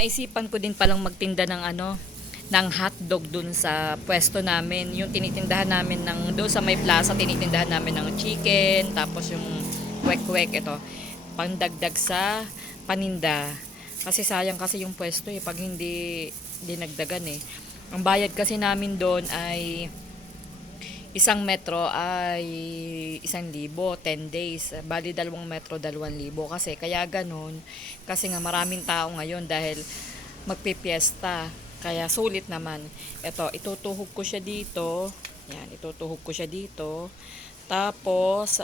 Naisipan ko din palang magtinda ng ng hotdog dun sa pwesto namin. Yung tinitindahan namin ng doon sa may plaza, tinitindahan namin ng chicken, tapos yung kwek-kwek ito. Pandagdag sa paninda. Kasi sayang kasi yung pwesto pag hindi dinagdagan Ang bayad kasi namin doon ay isang metro ay 1,000, 10 days. Bali 2 metro, 2,000. Kasi kaya ganun. Kasi nga maraming tao ngayon dahil magpipiesta. Kaya sulit naman. Ito, itutuhog ko siya dito. Yan, itutuhog ko siya dito. Tapos,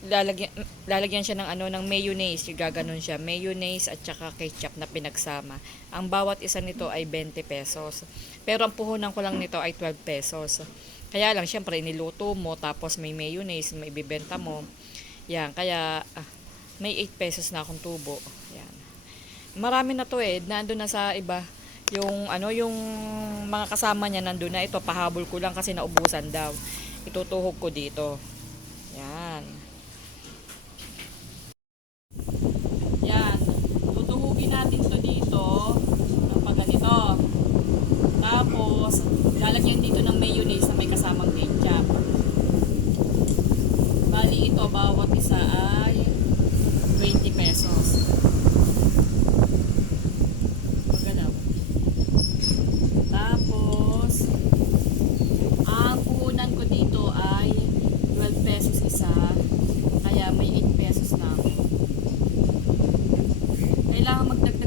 lalagyan, lalagyan siya ng ng mayonnaise, yung gaganon siya, mayonnaise at saka ketchup na pinagsama. Ang bawat isa nito ay 20 pesos. Pero ang puhunan ko lang nito ay 12 pesos. Kaya lang syempre niluto mo tapos may mayonnaise, may ibebenta mo. Yan, kaya may 8 pesos na akong tubo. Yan. Marami na to nandoon na sa iba. Yung mga kasama niya nandoon na, ito pahabol ko lang kasi naubusan daw. Itutuhog ko dito. Yan. Yan. Tutuhugin natin to dito kapag ganito. Tapos, lalagyan dito ng mayonnaise na may kasamang ketchup. Bali ito, bawat isa ay 20 pesos. Magalaw. Tapos, ang puhunan ko dito ay 12 pesos isa. Kaya may 8 pesos na ako. Kailangan magdagdag